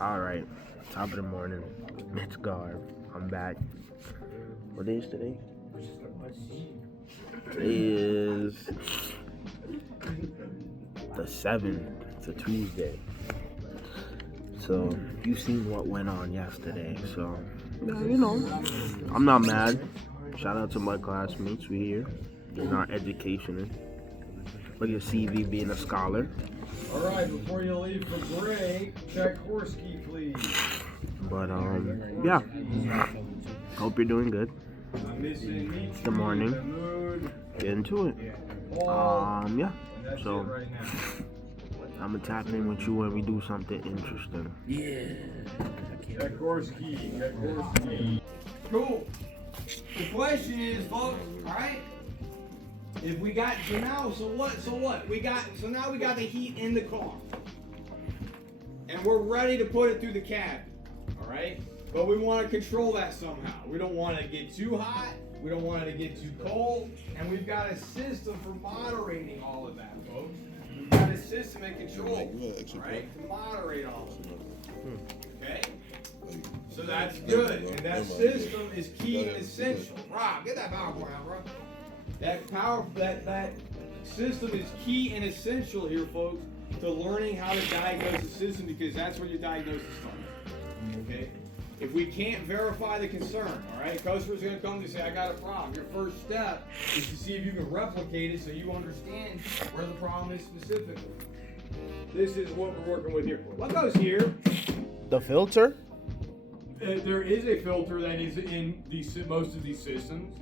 Alright, top of the morning. It's Garb. I'm back. What day is today? Today is the 7th. It's a Tuesday. So, you've seen what went on yesterday. So, yeah, you know, I'm not mad. Shout out to my classmates. We're here getting our education in. Look at CV being a scholar. Alright, before you leave for break, check horse key, please. But, yeah. Hope you're doing good. It's the morning. Get into it. Yeah. So, I'm gonna tap in with you when we do something interesting. Yeah. Check horse key. Check horse key. Cool. The question is, folks, alright? If we got, so now what? So now we got the heat in the car. And we're ready to put it through the cabin. Alright? But we want to control that somehow. We don't want it to get too hot. We don't want it to get too cold. And we've got a system for moderating all of that, folks. We've got a system and control, right? To moderate all of it. Okay? So that's good. And that system is key and essential. Rob, get that PowerPoint out, bro. That system is key and essential here, folks, to learning how to diagnose the system, because that's where your diagnosis starts. Okay? If we can't verify the concern, all right, customer's going to come to say, I got a problem. Your first step is to see if you can replicate it so you understand where the problem is specifically. This is what we're working with here. What goes here? The filter? There is a filter that is in most of these systems.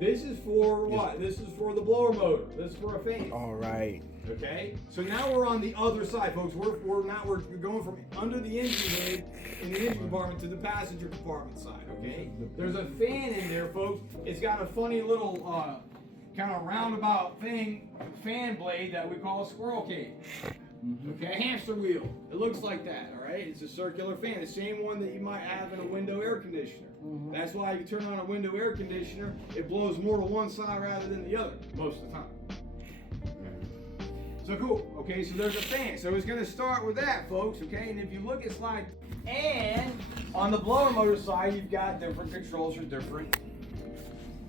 This is for what? This is for the blower motor. This is for a fan. All right. Okay. So now we're on the other side, folks. We're going from under the engine head in the engine compartment to the passenger compartment side. Okay. There's a fan in there, folks. It's got a funny little kind of roundabout fan blade that we call a squirrel cage. Okay, hamster wheel. It looks like that, all right? It's a circular fan, the same one that you might have in a window air conditioner. That's why if you turn on a window air conditioner, it blows more to one side rather than the other, most of the time. So cool, okay, so there's a fan. So it's gonna start with that, folks, okay? And if you look at slide, and on the blower motor side, you've got different controls for different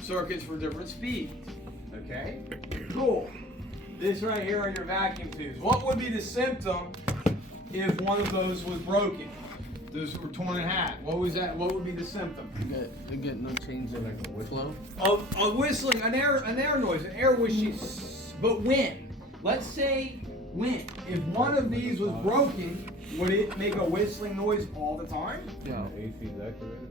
circuits for different speeds, okay? Cool. This right here are your vacuum tubes. What would be the symptom if one of those was broken? Those were torn in half. What was that? What would be the symptom? You get no change in like a whistle. A whistling, an air noise, an air wishing. But when? Let's say when. If one of these was broken, would it make a whistling noise all the time? Yeah. AC is activated.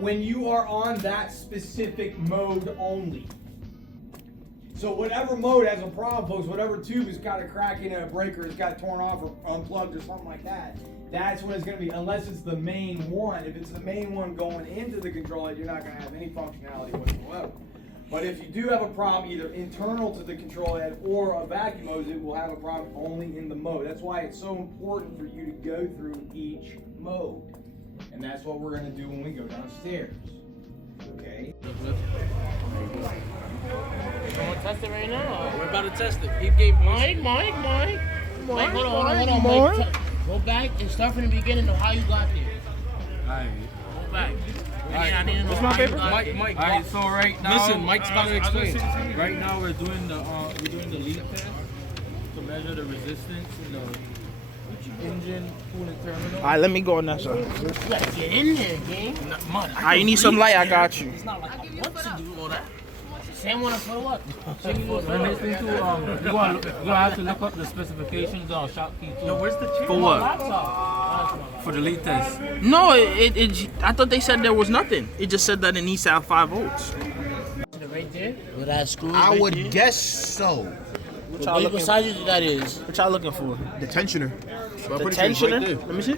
When you are on that specific mode only. So whatever mode has a problem, folks, whatever tube has got a crack in a breaker, it's got torn off or unplugged or something like that, that's when it's going to be, unless it's the main one. If it's the main one going into the controller, you're not going to have any functionality whatsoever. But if you do have a problem either internal to the control head or a vacuum hose, it will have a problem only in the mode. That's why it's so important for you to go through each mode. And that's what we're going to do when we go downstairs. Okay? I'm gonna test it right now. We're about to test it. He gave Mike, hold on. Mike, go back and start from the beginning of how you got there. Alright. Go back. I need to know What's my how you paper? got Mike. there. Alright, so right now, Listen, Mike's about to explain. Right now we're doing the leak test to measure the resistance in the engine coolant terminal. All right, let me go on that side. Let's get in there, gang. I you need some light, I got you. It's not like I want to do all that. Same one for what? And next thing too, you're gonna have to look up the specifications on shop key too. Where's the chair? For what? For the leak test. No, I thought they said there was nothing. It just said that it needs to have 5 volts. Right there? With that screw. I right would there? guess so. What size that is? What y'all looking for? The tensioner. The tensioner? Let me see.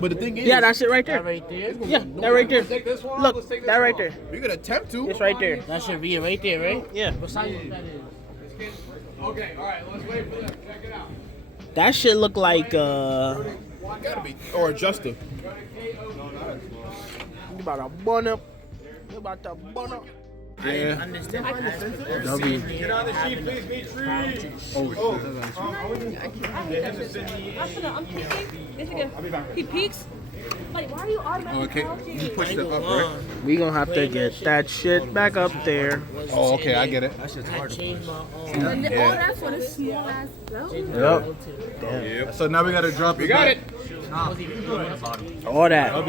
But the thing is, Yeah, that's it right That there. right there? Yeah, that right there. Take this one. Look, Let's take this that right one. there. we could attempt to. It's right there. That should be it right there, right? Yeah. What size that is? Okay, all right, let's wait for them. Check it out. That shit look like Gotta be. Or adjuster. you about to burn up. You about to burn up. Yeah. Understand. W. Get on the sheet, please, Mitri. I'm peeking. He peeks. Like, why are you automatically crouching? You pushed it up, right? We gonna have to get that shit back up there. Oh, okay, I get it. I changed my And then, oh, that's what a small ass belt. Yep. Damn. So now we gotta drop it. You got it. All that. That'll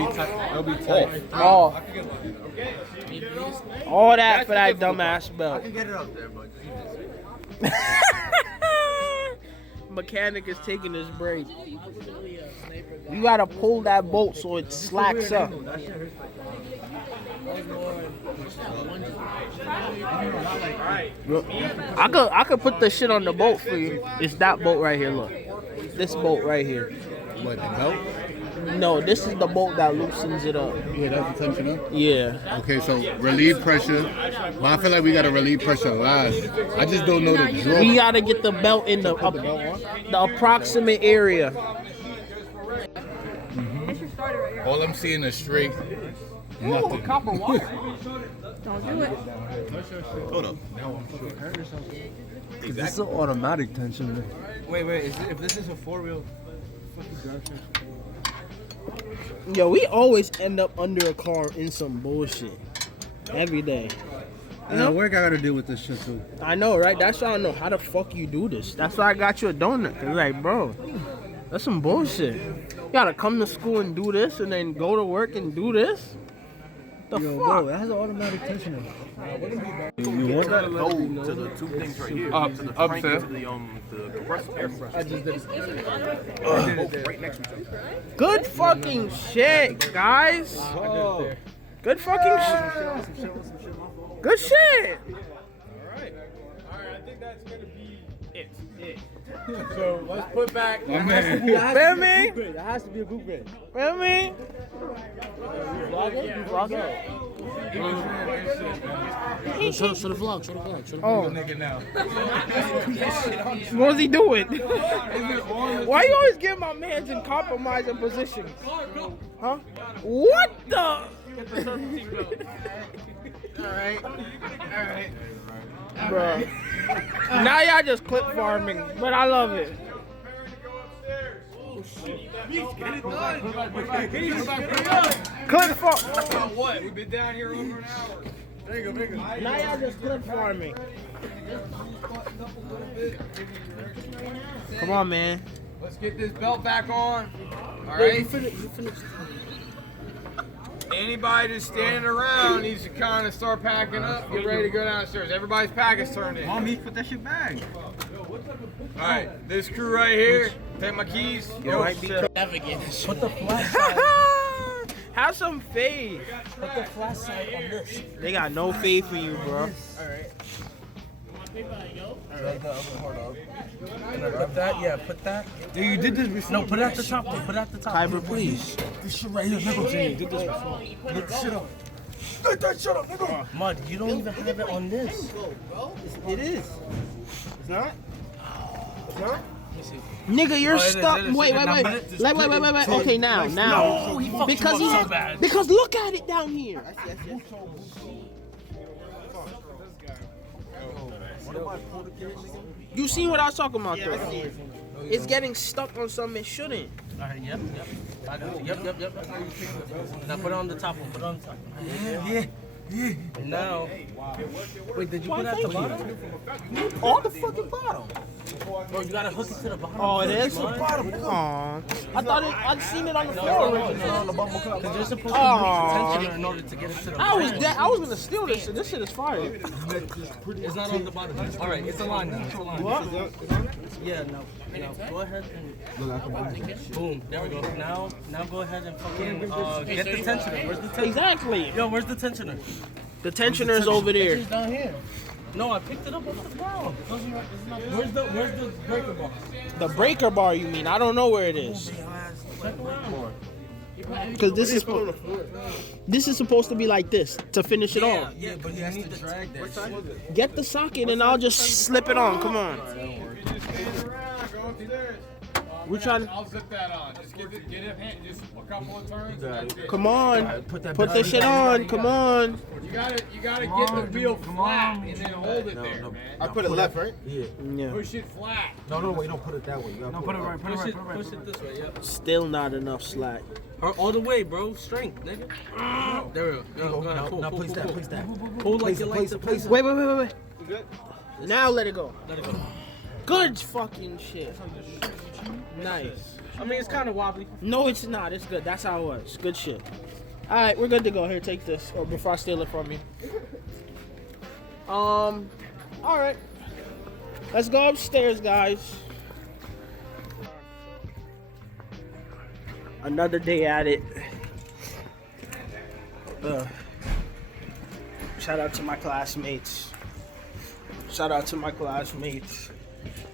be tight. All that for that dumbass belt. Get it up there, bud. Mechanic is taking his break. You gotta pull that bolt so it slacks up. I could put the shit on the boat for you. It's that boat right here. Look, this bolt right here. What, the belt? No, this is the bolt that loosens it up. Yeah, that's the tension up. Yeah. Okay, so relieve pressure. But I feel like we gotta relieve pressure last. I just don't know the draw. We gotta get the belt in the approximate area. All I'm seeing is straight. Nothing. Don't do it. Hold up. This is an automatic tension. Wait, if this is a 4-wheel, Yo, we always end up under a car in some bullshit. Every day. And the work I gotta deal with this shit too. I know, right? That's why I know how the fuck you do this. That's why I got you a donut. Cause like, bro, that's some bullshit. You gotta come to school and do this and then go to work and do this? The Yo, fuck? bro, that has an automatic tension in it. You want that? Go to the two things right here. Up, upstairs. I just did it. Good fucking shit, guys. Good fucking shit. Good shit. Alright, I think that's gonna be it. So let's put back. Feel me? That has to be a group bed. Feel me? Show the vlog. Oh. Nigga now. What's he doing? Why you always give my mans in compromising positions? Huh? What the? Alright. Bruh. Now y'all just clip farming, but I love it. Clip farm. What? We've been down here over an hour. Now y'all just clip farming. Come on, man. Let's get this belt back on. Alright? Anybody just standing around needs to kind of start packing up, get ready to go downstairs. Everybody's package turned in. Mommy, put that shit back. Alright, this crew right here, take my keys. Yo, Put the flash side. Have some faith. Put the flash side on this. They got no faith in you, bro. Put that. Yeah, put that. Dude, you did this before. No, put it at the top. Though. Put it at the top. Kyber, please. This shit right here, nigga. You did this before. Look this shit up. Get that shit up, nigga. Mud, you don't even have it on this. It is. It's not? It's not? Nigga, you're stuck. Wait. Okay, now. No, he fucked Because you up so bad. Because look at it down here. You seen what I was talking about, though? It's getting stuck on something it shouldn't. Alright, yep. I got you. Yep. Now put it on the top one. Put it on the top. Yeah. And now. Wait, did you put it at the bottom? On the fucking bottom. Bro, you gotta hook it to the bottom. Oh, it is? Mud. Aw. I thought I'd seen it on the floor originally. Because you're supposed to Aw. make tensioner in order to get it to the I was bottom. I was gonna steal this shit. This shit is fire. It's not on the bottom. Alright, it's a line now. It's a line. What? Yeah, no. Go ahead and boom. There we go. Now go ahead and fucking get the tensioner. Where's the tensioner? Exactly. Yo, where's the tensioner? The tensioner's over there. Down here. No, I picked it up off the ground. Where's the breaker bar? The breaker bar, you mean? I don't know where it is. Check around. Because this is supposed to be like this to finish it off. Yeah, but you need to drag that. Get the socket and I'll just slip it on. Come on. We're trying. I'll zip that on. Just get it, just a couple of turns. And that's it. Come on, put this shit on. Come on. You gotta get the wheel flat and then hold it there, man. I put it left, right? Yeah. Push it flat. No, wait, don't put it that way. You gotta Put it right. Push it this way. Yep. Still not enough slack. All the way, bro. Strength, nigga. There we go. Go ahead. Now Pull, place that. Pull like you like to place. Wait. Now let it go. Let it go. Good fucking shit. Nice. I mean, it's kind of wobbly. No, it's not. It's good. That's how it was. Good shit. All right, we're good to go. Here, take this. Or before I steal it from you. All right. Let's go upstairs, guys. Another day at it. Shout out to my classmates.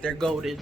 They're goated.